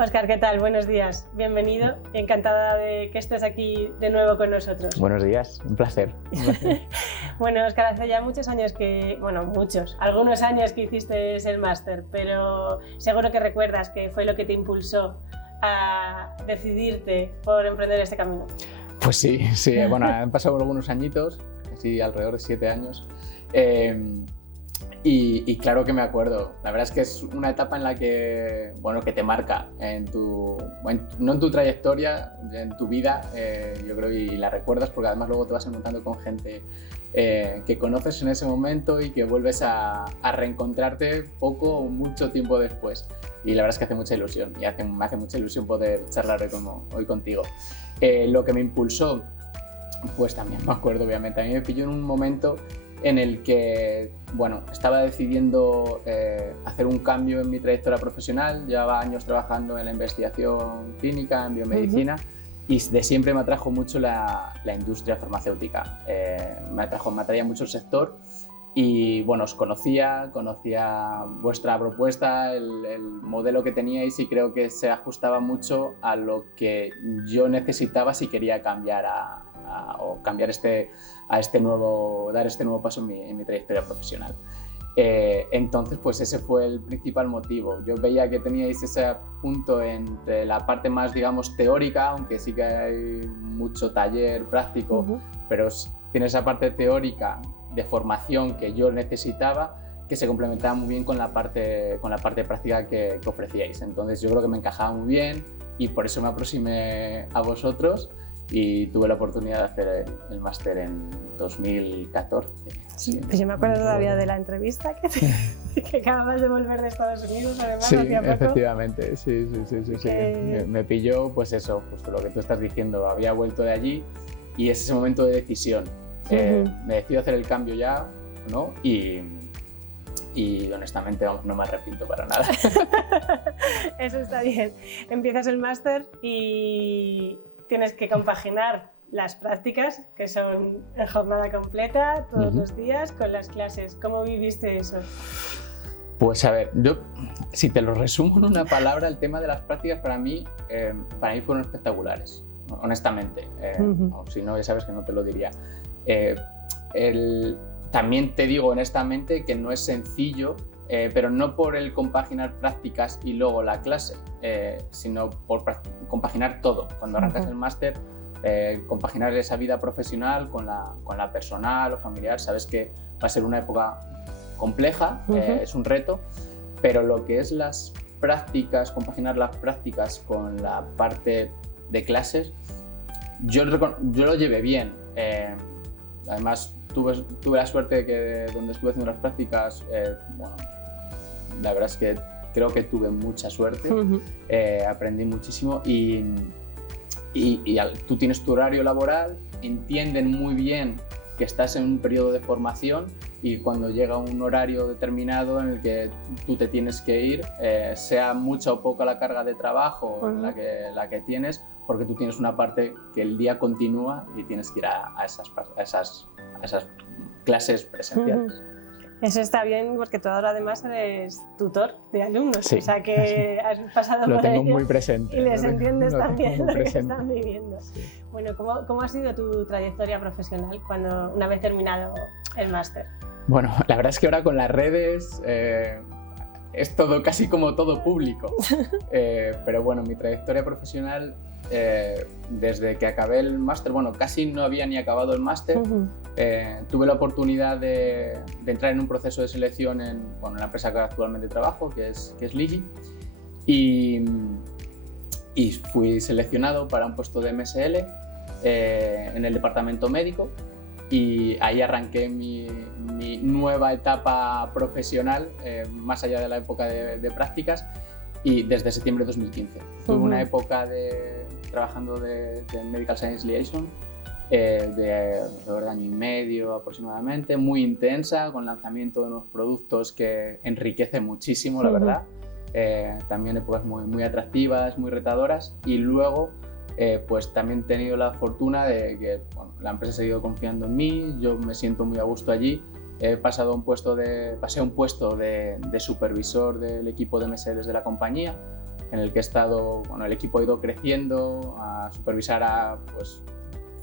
Óscar, ¿qué tal? Buenos días, bienvenido. Encantada de que estés aquí de nuevo con nosotros. Buenos días, un placer. Bueno, Óscar, hace ya muchos años algunos años que hiciste el máster, pero seguro que recuerdas que fue lo que te impulsó a decidirte por emprender este camino. Pues sí, bueno, han pasado algunos añitos, casi alrededor de 7 años. Y claro que me acuerdo, la verdad es que es una etapa en la que, que te marca no en tu trayectoria, en tu vida, yo creo, y la recuerdas porque además luego te vas encontrando con gente que conoces en ese momento y que vuelves a reencontrarte poco o mucho tiempo después. Y la verdad es que hace mucha ilusión, y me hace mucha ilusión poder charlar hoy contigo. Lo que me impulsó, pues también me acuerdo, obviamente, a mí me pilló en un momento en el que, estaba decidiendo hacer un cambio en mi trayectoria profesional. Llevaba años trabajando en la investigación clínica, en biomedicina, y de siempre me atrajo mucho la industria farmacéutica. Me atraía mucho el sector y, os conocía vuestra propuesta, el modelo que teníais, y creo que se ajustaba mucho a lo que yo necesitaba si quería cambiar dar este nuevo paso en mi trayectoria profesional. Entonces, pues ese fue el principal motivo. Yo veía que teníais ese punto entre la parte más, digamos, teórica, aunque sí que hay mucho taller práctico, pero tiene esa parte teórica de formación que yo necesitaba, que se complementaba muy bien con la parte práctica que ofrecíais. Entonces yo creo que me encajaba muy bien y por eso me aproximé a vosotros y tuve la oportunidad de hacer el máster en 2014. Sí, pues yo me acuerdo todavía de la entrevista que acababas de volver de Estados Unidos, además. Sí, hacía poco. Efectivamente, sí. Me pilló, pues eso, justo lo que tú estás diciendo. Había vuelto de allí y es ese momento de decisión. Me decido hacer el cambio ya, ¿no? Y honestamente no me arrepiento para nada. Eso está bien. Empiezas el máster y tienes que compaginar las prácticas, que son en jornada completa, todos los días, con las clases. ¿Cómo viviste eso? Pues a ver, si te lo resumo en una palabra, el tema de las prácticas para mí fueron espectaculares, honestamente. Si no, ya sabes que no te lo diría. También te digo honestamente que no es sencillo, pero no por el compaginar prácticas y luego la clase, sino por compaginar todo. Cuando arrancas el máster, compaginar esa vida profesional con la personal o familiar, sabes que va a ser una época compleja, es un reto, pero lo que es las prácticas, compaginar las prácticas con la parte de clases, yo lo llevé bien. Además, tuve la suerte de que donde estuve haciendo las prácticas, la verdad es que creo que tuve mucha suerte, aprendí muchísimo y tú tienes tu horario laboral, entienden muy bien que estás en un periodo de formación y cuando llega un horario determinado en el que tú te tienes que ir, sea mucha o poca la carga de trabajo la que tienes, porque tú tienes una parte que el día continúa y tienes que ir a esas clases presenciales. Eso está bien porque tú ahora además eres tutor de alumnos, sí. O sea que has pasado por ello. Lo tengo muy presente. Y les entiendes también lo que están presente. viviendo. Sí. Bueno, ¿cómo ha sido tu trayectoria profesional una vez terminado el máster? Bueno, la verdad es que ahora con las redes es todo, casi como todo público. Pero bueno, mi trayectoria profesional, desde que acabé el máster, casi no había ni acabado el máster, tuve la oportunidad de entrar en un proceso de selección en la empresa que actualmente trabajo, que es Ligi, y fui seleccionado para un puesto de MSL en el departamento médico, y ahí arranqué mi nueva etapa profesional, más allá de la época de prácticas, y desde septiembre de 2015. Tuve una época trabajando de Medical Science Liaison, de alrededor de año y medio aproximadamente, muy intensa, con lanzamiento de nuevos productos que enriquece muchísimo, la verdad. También épocas muy atractivas, muy retadoras, y luego pues también he tenido la fortuna de que la empresa ha seguido confiando en mí, yo me siento muy a gusto allí. Pasé a un puesto de supervisor del equipo de MSLs de la compañía, en el que he estado, bueno, el equipo ha ido creciendo, a supervisar a pues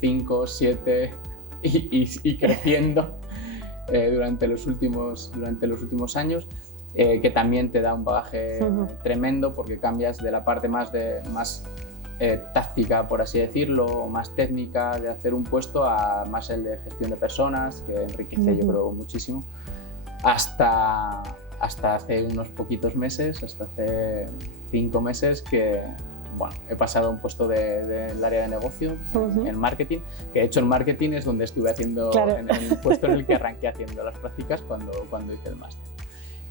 5, 7 y creciendo durante los últimos años, que también te da un bagaje tremendo, porque cambias de la parte más táctica, por así decirlo, o más técnica de hacer un puesto, a más el de gestión de personas, que enriquece yo creo muchísimo, hasta hace unos poquitos meses, hasta hace 5 meses, que bueno, he pasado a un puesto del área de negocio, en marketing, que de hecho en marketing es donde estuve haciendo, claro, en el puesto en el que arranqué haciendo las prácticas cuando hice el máster.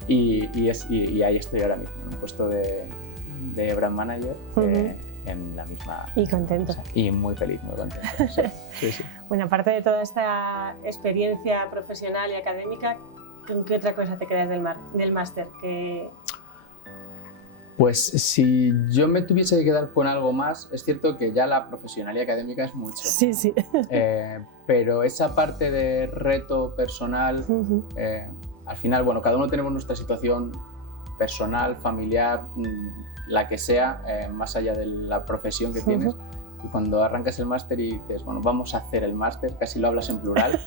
Y ahí estoy ahora mismo, en un puesto de brand manager, en la misma... Y contento. Y muy feliz, muy contento. Sí. Bueno, aparte de toda esta experiencia profesional y académica, ¿con qué otra cosa te quedas del máster? Pues si yo me tuviese que quedar con algo más, es cierto que ya la profesionalidad académica es mucho. Sí. Pero esa parte de reto personal, al final, bueno, cada uno tenemos nuestra situación personal, familiar, la que sea, más allá de la profesión que tienes. Y cuando arrancas el máster y dices, bueno, vamos a hacer el máster, casi lo hablas en plural,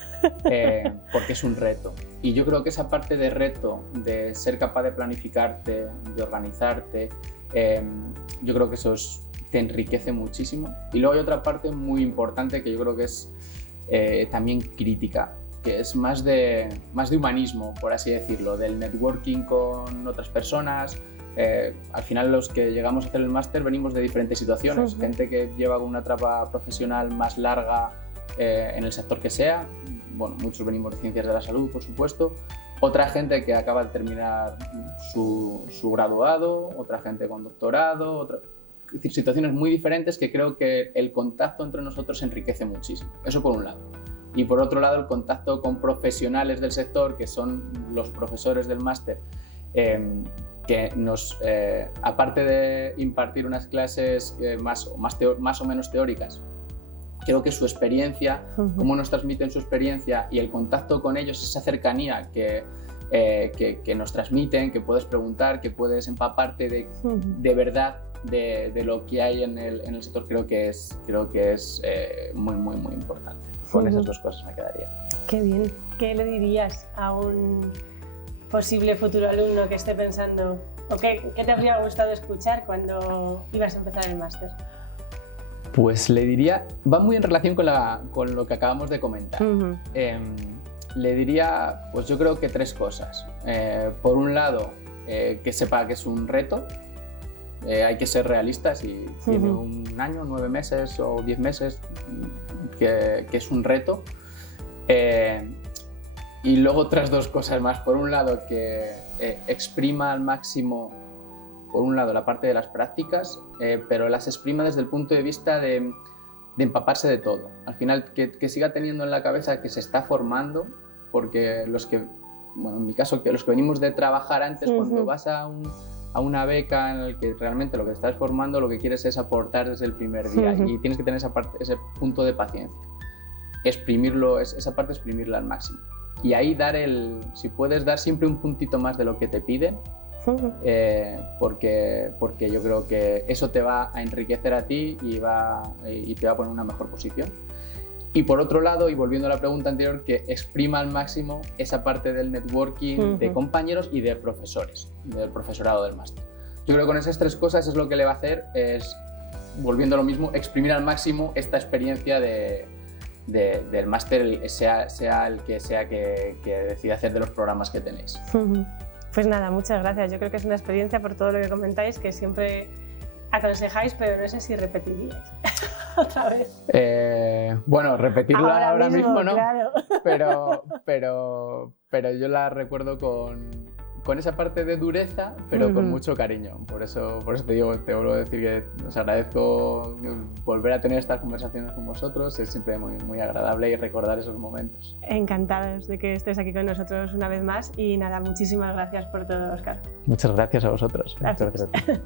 porque es un reto. Y yo creo que esa parte de reto, de ser capaz de planificarte, de organizarte, yo creo que eso te enriquece muchísimo. Y luego hay otra parte muy importante que yo creo que es también crítica, que es más de humanismo, por así decirlo, del networking con otras personas. Al final los que llegamos a hacer el máster venimos de diferentes situaciones, gente que lleva una etapa profesional más larga en el sector que sea, bueno, muchos venimos de ciencias de la salud, por supuesto, otra gente que acaba de terminar su graduado, otra gente con doctorado, es decir, situaciones muy diferentes, que creo que el contacto entre nosotros enriquece muchísimo, eso por un lado. Y por otro lado, el contacto con profesionales del sector, que son los profesores del máster, que nos, aparte de impartir unas clases más o menos teóricas, creo que su experiencia, cómo nos transmiten su experiencia y el contacto con ellos, esa cercanía que nos transmiten, que puedes preguntar, que puedes empaparte de verdad de lo que hay en el sector, creo que es muy, muy, muy importante. Con esas dos cosas me quedaría. Qué bien. ¿Qué le dirías a un posible futuro alumno que esté pensando, o qué te habría gustado escuchar cuando ibas a empezar el máster? Pues le diría, va muy en relación con lo que acabamos de comentar. Le diría, pues yo creo que 3 cosas. Por un lado, que sepa que es un reto. Hay que ser realistas, y tiene un año, 9 meses o 10 meses, que es un reto. Y luego otras 2 cosas más. Por un lado, que exprima al máximo, por un lado, la parte de las prácticas, pero las exprima desde el punto de vista de empaparse de todo. Al final, que siga teniendo en la cabeza que se está formando, porque bueno, en mi caso, que los que venimos de trabajar antes, cuando vas a una beca en la que realmente lo que estás formando, lo que quieres es aportar desde el primer día, y tienes que tener ese punto de paciencia. Esa parte exprimirla al máximo. Y ahí si puedes dar siempre un puntito más de lo que te piden, porque yo creo que eso te va a enriquecer a ti y te va a poner en una mejor posición. Y por otro lado, y volviendo a la pregunta anterior, que exprima al máximo esa parte del networking, de compañeros y de profesores, del profesorado del máster. Yo creo que con esas 3 cosas es lo que le va a hacer, es, volviendo a lo mismo, exprimir al máximo esta experiencia del máster, sea el que sea que decida hacer de los programas que tenéis. Pues nada, muchas gracias. Yo creo que es una experiencia, por todo lo que comentáis, que siempre aconsejáis, pero no sé si repetiríais otra vez. Bueno, repetirla ahora mismo no, claro. pero yo la recuerdo con esa parte de dureza, pero con mucho cariño. Por eso te vuelvo a decir que os agradezco volver a tener estas conversaciones con vosotros. Es siempre muy, muy agradable, y recordar esos momentos. Encantados de que estés aquí con nosotros una vez más, y nada, muchísimas gracias por todo, Óscar. Muchas gracias a vosotros. Gracias. Muchas gracias.